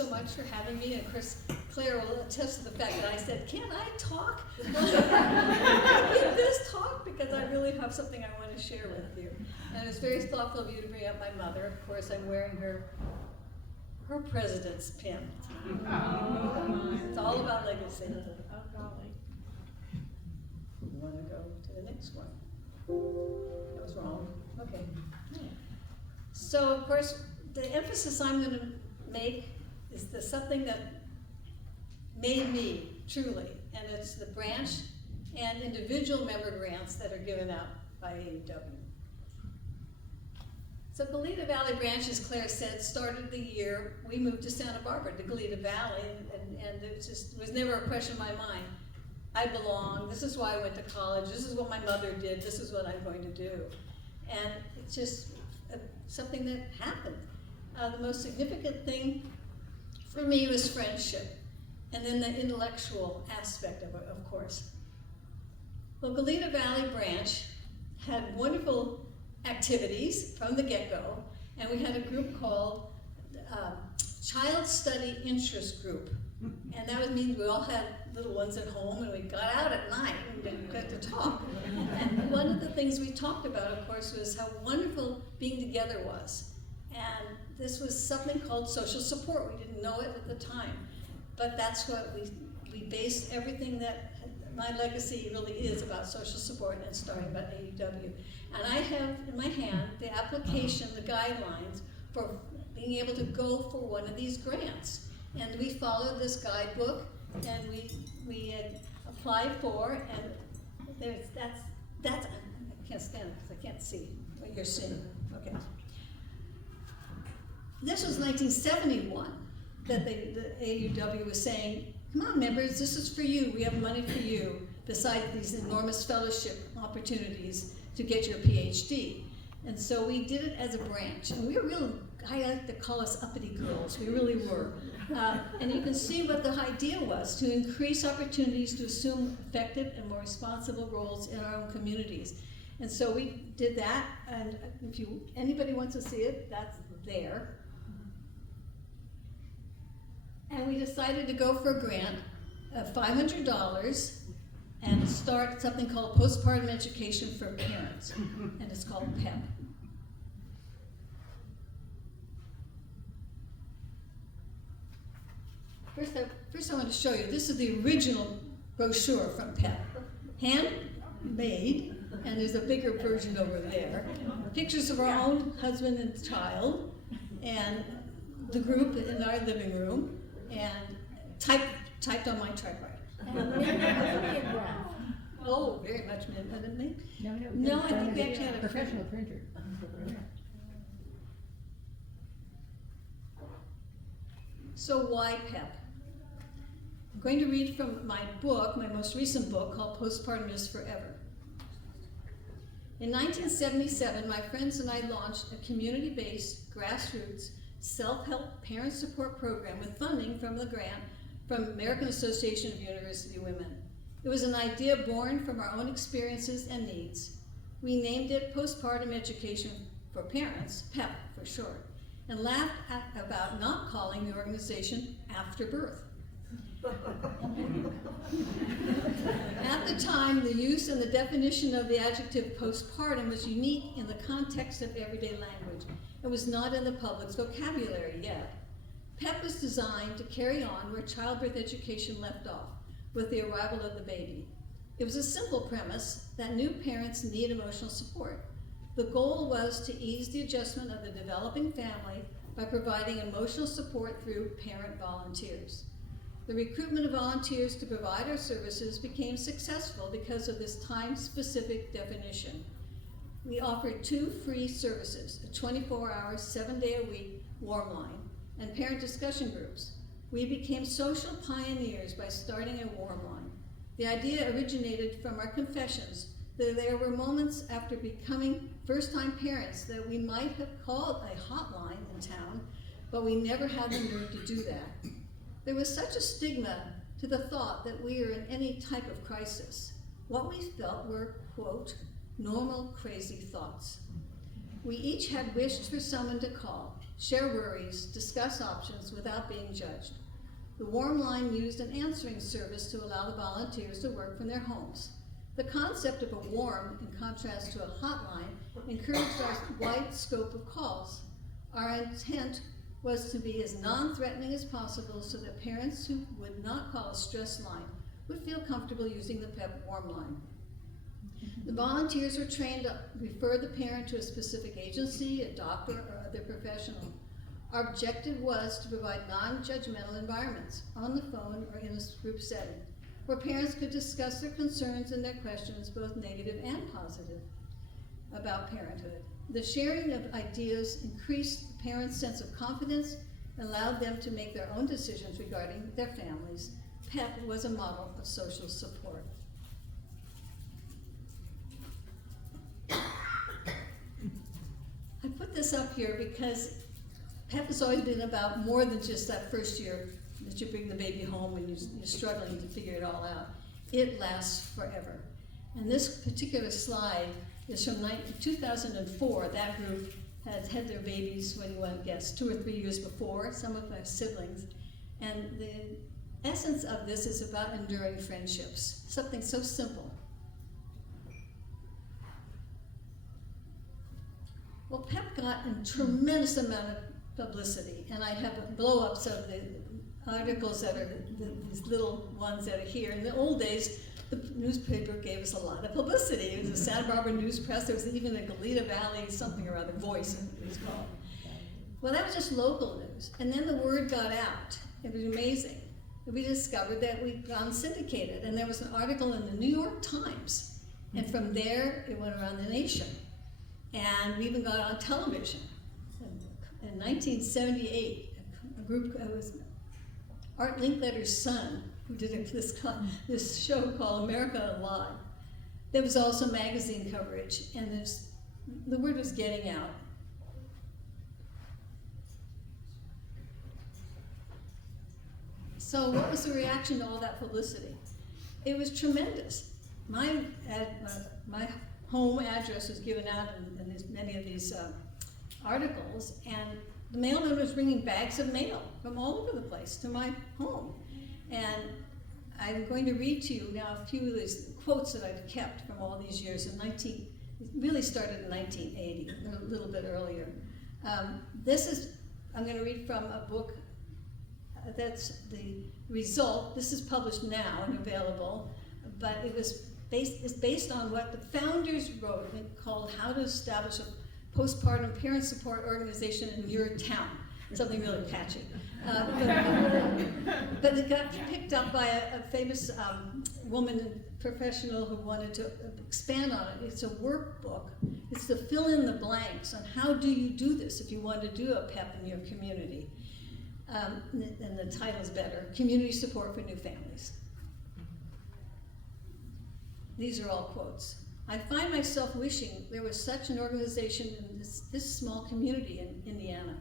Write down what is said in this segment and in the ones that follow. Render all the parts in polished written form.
so much for having me, and of course, Claire will attest to the fact that I said, "Can I talk?" Give this talk because I really have something I want to share with you. And it's very thoughtful of you to bring up my mother. Of course, I'm wearing her president's pin. It's all about legacy. Oh, golly. You want to go to the next one? That was wrong. Okay. So, of course, the emphasis I'm going to make is something that made me, truly, and it's the branch and individual member grants that are given out by AAUW. So Goleta Valley branch, as Claire said, started the year we moved to Santa Barbara, to Goleta Valley, and it just was never a question in my mind. I belong, this is why I went to college, this is what my mother did, this is what I'm going to do. And it's just something that happened. The most significant thing for me was friendship, and then the intellectual aspect of it, of course. Well, Goleta Valley branch had wonderful activities from the get-go, and we had a group called Child Study Interest Group. And that would mean we all had little ones at home, and we got out at night and got to talk. And one of the things we talked about, of course, was how wonderful being together was. And this was something called social support. We didn't know it at the time, but that's what we based everything that my legacy really is about social support, and starting about AAUW. And I have in my hand the application, the guidelines for being able to go for one of these grants. And we followed this guidebook, and we had applied for, and that's I can't stand it because I can't see what you're seeing. Okay. This was 1971 that the AAUW was saying, "Come on, members, this is for you. We have money for you, besides these enormous fellowship opportunities to get your PhD." And so we did it as a branch, and we were real, I like to call us uppity girls, we really were. And you can see what the idea was, to increase opportunities to assume effective and more responsible roles in our own communities. And so we did that, and if anybody wants to see it, that's there. And we decided to go for a grant of $500 and start something called Postpartum Education for Parents, and it's called PEP. First I want to show you, this is the original brochure from PEP. Handmade, and there's a bigger version over there. Pictures of our own husband and child, and the group in our living room, and typed on my typewriter. Oh, very much mimeograph. No, I think we actually had a professional printer. So why PEP? I'm going to read from my book, my most recent book, called Postpartum is Forever. In 1977, my friends and I launched a community-based, grassroots, self-help parent support program with funding from the grant from American Association of University Women. It was an idea born from our own experiences and needs. We named it Postpartum Education for Parents, PEP for short, and laughed about not calling the organization After Birth. At the time, the use and the definition of the adjective postpartum was unique in the context of everyday language. It was not in the public's vocabulary yet. PEP was designed to carry on where childbirth education left off, with the arrival of the baby. It was a simple premise that new parents need emotional support. The goal was to ease the adjustment of the developing family by providing emotional support through parent volunteers. The recruitment of volunteers to provide our services became successful because of this time-specific definition. We offered 2 free services, a 24-hour, 7-day-a-week warm line, and parent discussion groups. We became social pioneers by starting a warm line. The idea originated from our confessions that there were moments after becoming first-time parents that we might have called a hotline in town, but we never had the nerve to do that. There was such a stigma to the thought that we were in any type of crisis. What we felt were, quote, normal crazy thoughts. We each had wished for someone to call, share worries, discuss options without being judged. The warm line used an answering service to allow the volunteers to work from their homes. The concept of a warm, in contrast to a hotline, encouraged our wide scope of calls. Our intent was to be as non-threatening as possible so that parents who would not call a stress line would feel comfortable using the PEP warm line. The volunteers were trained to refer the parent to a specific agency, a doctor, or other professional. Our objective was to provide non-judgmental environments, on the phone or in a group setting, where parents could discuss their concerns and their questions, both negative and positive, about parenthood. The sharing of ideas increased the parents' sense of confidence and allowed them to make their own decisions regarding their families. PEP was a model of social support. I put this up here because PEP has always been about more than just that first year that you bring the baby home and you're struggling to figure it all out. It lasts forever. And this particular slide is from 2004. That group had their babies, when you want to guess, 2 or 3 years before, some of my siblings. And the essence of this is about enduring friendships, something so simple. Well, PEP got a tremendous amount of publicity, and I have blow-ups of the articles that are these little ones that are here. In the old days, the newspaper gave us a lot of publicity. It was the Santa Barbara News Press. There was even a Goleta Valley something or other, Voice it was called. Well, that was just local news. And then the word got out. It was amazing. We discovered that we'd gone syndicated, and there was an article in the New York Times. And from there, it went around the nation. And we even got on television. In 1978, a group, it was Art Linkletter's son, who did this show called America Alive. There was also magazine coverage, and the word was getting out. So what was the reaction to all that publicity? It was tremendous. My home address was given out in many of these articles, and the mailman was bringing bags of mail from all over the place to my home. And I'm going to read to you now a few of these quotes that I've kept from all these years. It really started in 1980, a little bit earlier. I'm going to read from a book that's the result. This is published now and available, but it's based on what the founders wrote, called How to Establish a Postpartum Parent Support Organization in Your Town. Something really catchy. But it got picked up by a famous woman professional who wanted to expand on it. It's a workbook. It's to fill in the blanks on how do you do this if you want to do a PEP in your community. And the title is better, Community Support for New Families. These are all quotes. I find myself wishing there was such an organization in this small community in Indiana.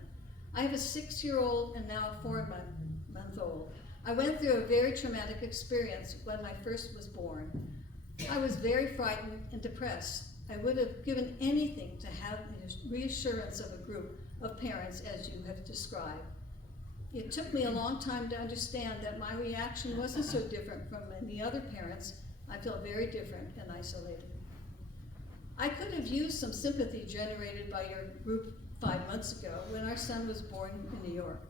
I have a 6-year-old and now a 4-month-old. I went through a very traumatic experience when my first was born. I was very frightened and depressed. I would have given anything to have the reassurance of a group of parents as you have described. It took me a long time to understand that my reaction wasn't so different from many other parents. I felt very different and isolated. I could have used some sympathy generated by your group 5 months ago when our son was born in New York.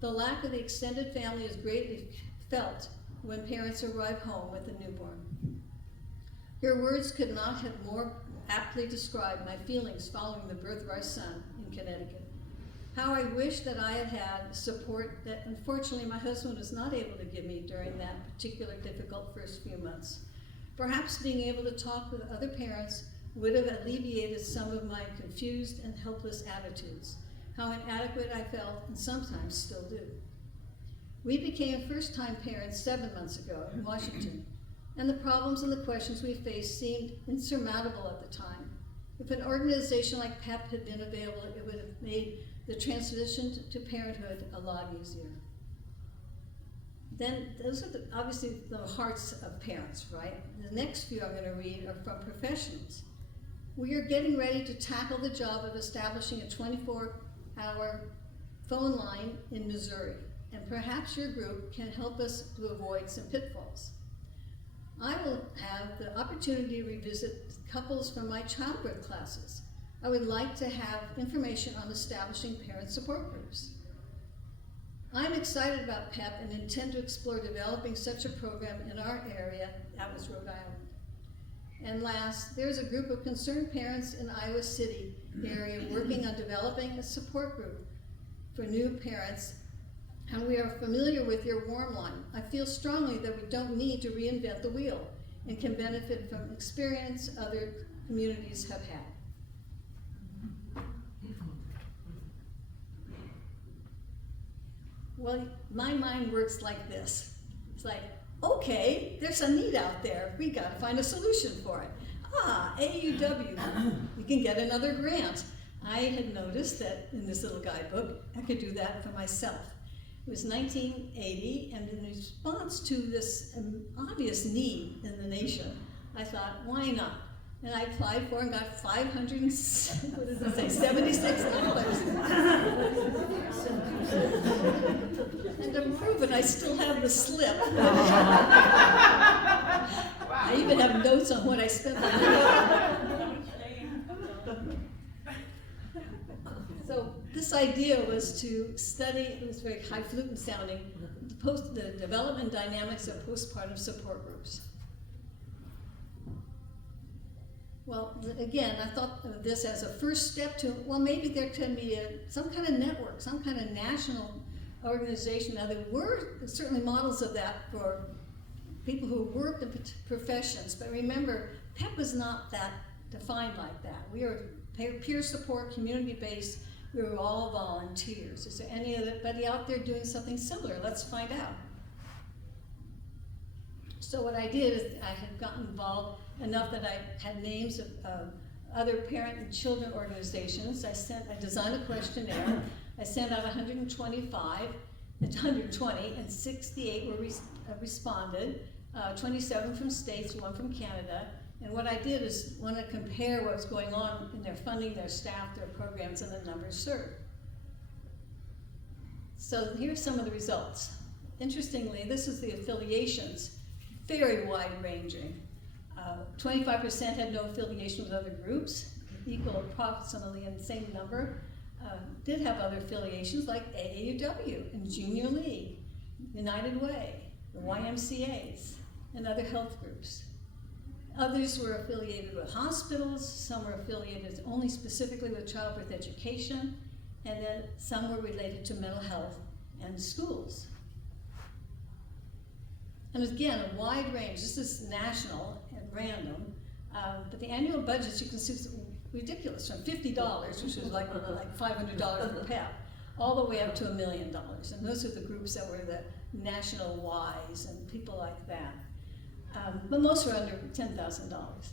The lack of the extended family is greatly felt when parents arrive home with a newborn. Your words could not have more aptly described my feelings following the birth of our son in Connecticut. How I wish that I had had support that unfortunately my husband was not able to give me during that particular difficult first few months. Perhaps being able to talk with other parents would have alleviated some of my confused and helpless attitudes, how inadequate I felt and sometimes still do. We became first-time parents 7 months ago in Washington, and the problems and the questions we faced seemed insurmountable at the time. If an organization like PEP had been available, it would have made the transition to parenthood a lot easier. Then those are obviously the hearts of parents, right? The next few I'm going to read are from professionals. We are getting ready to tackle the job of establishing a 24-hour phone line in Missouri, and perhaps your group can help us to avoid some pitfalls. I will have the opportunity to revisit couples from my childbirth classes. I would like to have information on establishing parent support groups. I'm excited about PEP and intend to explore developing such a program in our area, that was Rhode Island. And last, there's a group of concerned parents in Iowa City area working on developing a support group for new parents, and we are familiar with your warm line. I feel strongly that we don't need to reinvent the wheel and can benefit from experience other communities have had. Well, my mind works like this. It's like, okay, there's a need out there. We gotta find a solution for it. AAUW, we can get another grant. I had noticed that in this little guidebook, I could do that for myself. It was 1980, and in response to this obvious need in the nation, I thought, why not? And I applied for and got $576. And to prove it, I still have the slip. I even have notes on what I spent the money on. So this idea was to study, it was very highfalutin sounding, the development dynamics of postpartum support groups. Well, again, I thought of this as a first step to, well, maybe there could be some kind of network, some kind of national organization. Now, there were certainly models of that for people who worked in professions, but remember, PEP was not that defined like that. We are peer support, community-based, we were all volunteers. Is there anybody out there doing something similar? Let's find out. So what I did is I had gotten involved enough that I had names of other parent and children organizations. I designed a questionnaire. I sent out 120, and 68 were responded, 27 from states, 1 from Canada. And what I did is want to compare what was going on in their funding, their staff, their programs, and the numbers served. So here's some of the results. Interestingly, this is the affiliations, very wide-ranging. 25% had no affiliation with other groups, equal approximately in the same number. Did have other affiliations like AAUW and Junior League, United Way, the YMCAs, and other health groups. Others were affiliated with hospitals, some were affiliated only specifically with childbirth education, and then some were related to mental health and schools. And again, a wide range. This is national and random, but the annual budgets you can see is ridiculous, from $50, which was like $500 per PEP, all the way up to $1 million. And those are the groups that were the national Ys and people like that. But most were under $10,000.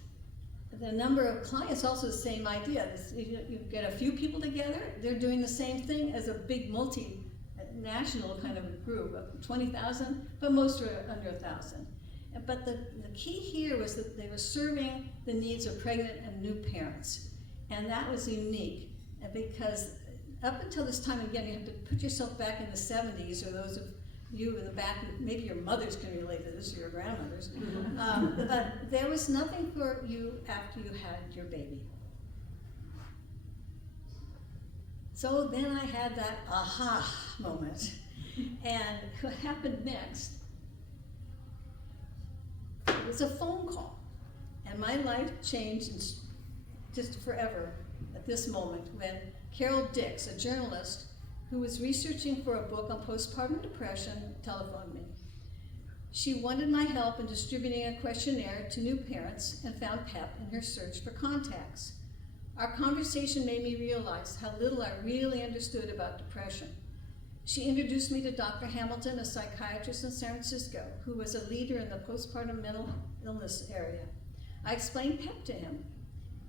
The number of clients, also the same idea. You get a few people together, they're doing the same thing as a big multinational kind of a group of 20,000, but most were under 1,000. But the key here was that they were serving the needs of pregnant and new parents. And that was unique, because up until this time, again, you have to put yourself back in the 70s, or those of you in the back, maybe your mothers can relate to this, or your grandmothers. But there was nothing for you after you had your baby. So then I had that aha moment. And what happened next was a phone call. And my life changed just forever at this moment when Carol Dix, a journalist who was researching for a book on postpartum depression, telephoned me. She wanted my help in distributing a questionnaire to new parents and found PEP in her search for contacts. Our conversation made me realize how little I really understood about depression. She introduced me to Dr. Hamilton, a psychiatrist in San Francisco, who was a leader in the postpartum mental illness area. I explained PEP to him.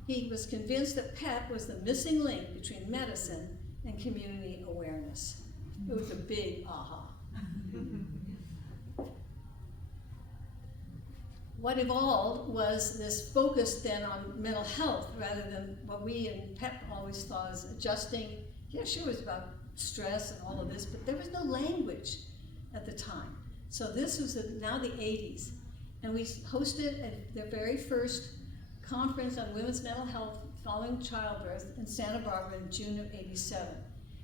He was convinced that PEP was the missing link between medicine and community awareness. It was a big aha. What evolved was this focus then on mental health rather than what we in PEP always thought as adjusting. Yeah, sure, it was about stress and all of this, but there was no language at the time. So this was now the 80s, and we hosted the very first conference on women's mental health following childbirth in Santa Barbara in June of '87.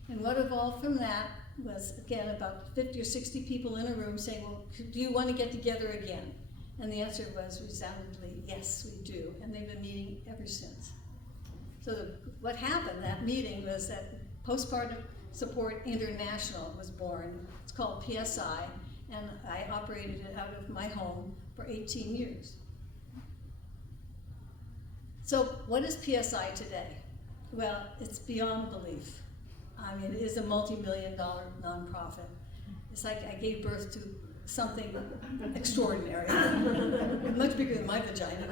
And what evolved from that was, again, about 50 or 60 people in a room saying, well, do you want to get together again? And the answer was resoundingly, yes, we do. And they've been meeting ever since. So what happened, that meeting, was that Postpartum Support International was born. It's called PSI, and I operated it out of my home for 18 years. So what is PSI today? Well, it's beyond belief. I mean, it is a multi-million-dollar nonprofit. It's like I gave birth to something extraordinary, much bigger than my vagina.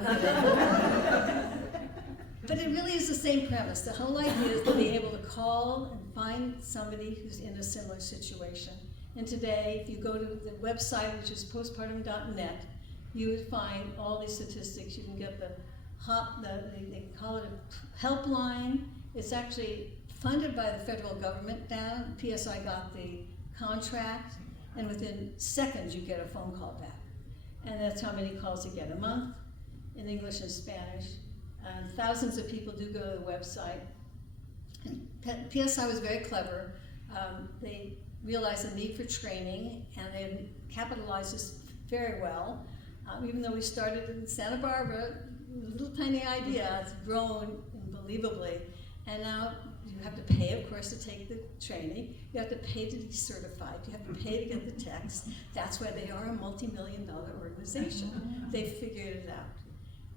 But it really is the same premise. The whole idea is to be able to call and find somebody who's in a similar situation. And today, if you go to the website, which is postpartum.net, you would find all these statistics. You can get they call it a helpline. It's actually funded by the federal government now. PSI got the contract, and within seconds you get a phone call back. And that's how many calls you get a month in English and Spanish. And thousands of people do go to the website. And PSI was very clever. They realized the need for training, and they capitalized this very well. Even though we started in Santa Barbara, a little tiny idea, it's grown unbelievably. And now you have to pay, of course, to take the training. You have to pay to be certified. You have to pay to get the text. That's why they are a multi-million-dollar organization. They figured it out.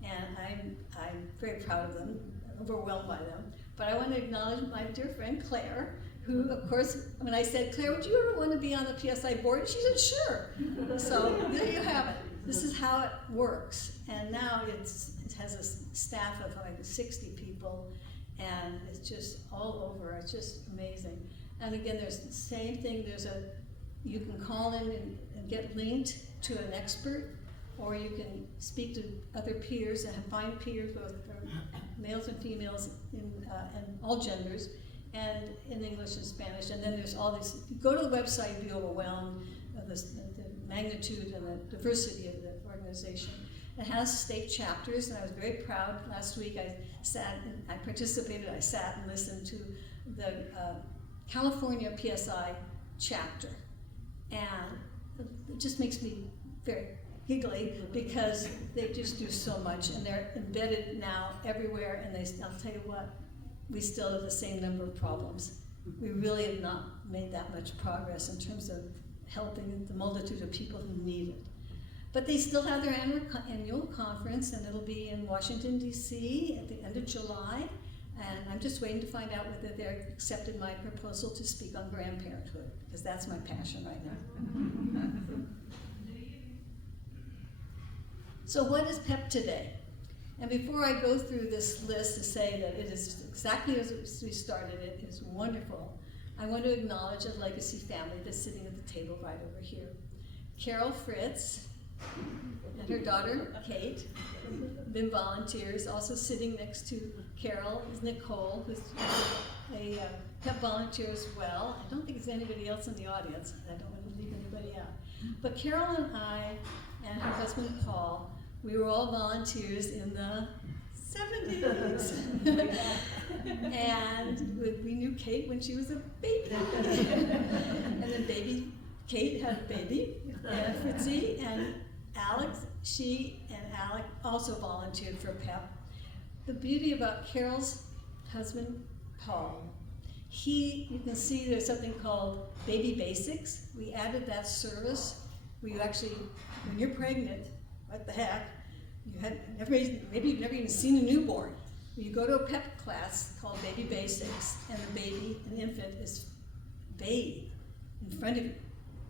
And I'm very proud of them, overwhelmed by them. But I want to acknowledge my dear friend Claire, who, of course, when I said, Claire, would you ever want to be on the PSI board? She said, sure. So there you have it. This is how it works. And now it has a staff of like 60 people, and it's just all over. It's just amazing. And again, there's the same thing. You can call in and get linked to an expert, or you can speak to other peers and find peers, both for males and females, and all genders, and in English and Spanish. And then there's all these. If you go to the website, you'll be overwhelmed of the magnitude and the diversity of the organization. It has state chapters, and I was very proud. Last week I sat and listened to the California PSI chapter. And it just makes me very giggly because they just do so much, and they're embedded now everywhere, and I'll tell you what, we still have the same number of problems. We really have not made that much progress in terms of helping the multitude of people who need it. But they still have their annual conference, and it'll be in Washington, D.C. at the end of July. And I'm just waiting to find out whether they've accepted my proposal to speak on grandparenthood, because that's my passion right now. So what is PEP today? And before I go through this list to say that it is exactly as we started it, it's wonderful, I want to acknowledge a legacy family that's sitting at the table right over here. Carol Fritz and her daughter, Kate, been volunteers. Also sitting next to Carol is Nicole, who's a PEP volunteer as well. I don't think there's anybody else in the audience. I don't want to leave anybody out. But Carol and I and her husband, Paul, we were all volunteers in the 70s. And we knew Kate when she was a baby. And then baby Kate had a baby, and Fritzy, and Alex, she and Alec also volunteered for PEP. The beauty about Carol's husband, Paul, you can see there's something called Baby Basics. We added that service. We actually, when you're pregnant, what the heck, maybe you've never even seen a newborn. You go to a PEP class called Baby Basics, and an infant is bathed in front of you.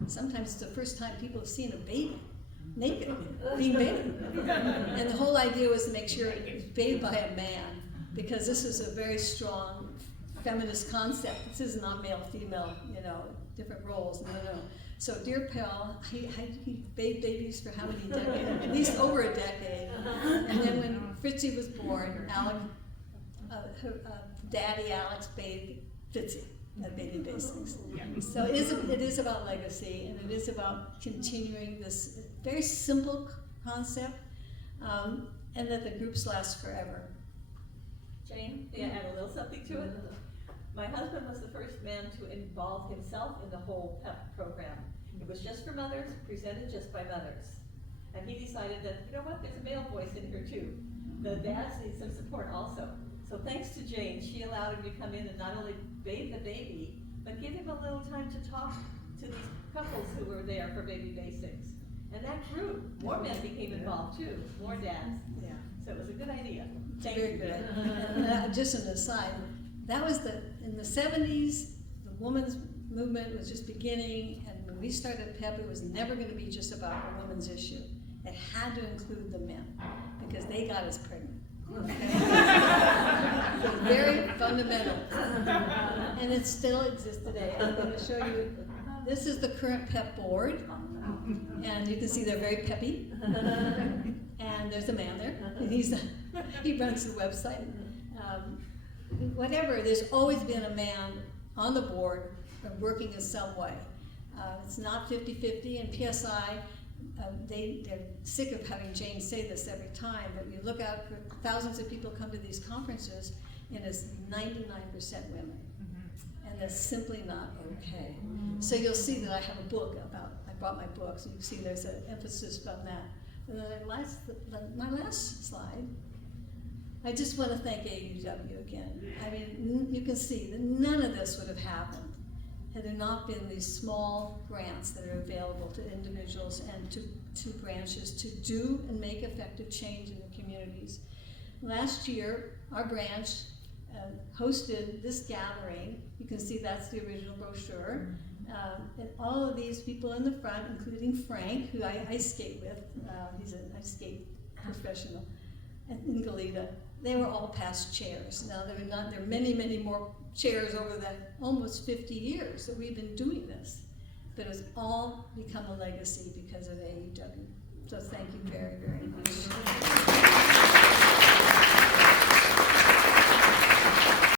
Sometimes it's the first time people have seen a baby naked, being bathed. And the whole idea was to make sure it was bathed by a man, because this is a very strong feminist concept. This is not male, female, different roles. No. So dear Pell, he bathed babies for how many decades? At least over a decade. And then when Fritzy was born, her daddy Alex bathed Fritzy. at Baby Basics. So it is about legacy, and it is about continuing this very simple concept, and that the groups last forever. Jane, may I add a little something to it? My husband was the first man to involve himself in the whole PEP program. It was just for mothers, presented just by mothers. And he decided that, you know what, there's a male voice in here too. The dads need some support also. So thanks to Jane, she allowed him to come in and not only bathe the baby, but give him a little time to talk to these couples who were there for Baby Basics. And that grew. More men became involved too, more dads. Yeah. So it was a good idea. It's Thank very you. good. And just an aside, that was in the 70s, the women's movement was just beginning, and when we started PEP, it was never going to be just about a women's issue. It had to include the men, because they got us pregnant. Okay? So very fundamental. And it still exists today. I'm going to show you, this is the current PEP board, and you can see they're very peppy. And there's a man there, and he runs the website. Whatever, there's always been a man on the board working in some way. It's not 50-50, and PSI, they're sick of having Jane say this every time, but you look out for thousands of people come to these conferences, and it's 99% women. And that's simply not okay. So you'll see that I have a book I brought my book, so you can see there's an emphasis on that. And then my last slide, I just want to thank AAUW again. I mean, you can see that none of this would have happened had there not been these small grants that are available to individuals and to branches to do and make effective change in the communities. Last year, our branch hosted this gathering. You can see that's the original brochure. And all of these people in the front, including Frank, who I ice skate with, he's an ice skate professional, and in Goleta, they were all past chairs. Now there are many, many more chairs over that almost 50 years that we've been doing this. But it's all become a legacy because of AAUW. So thank you very, very much.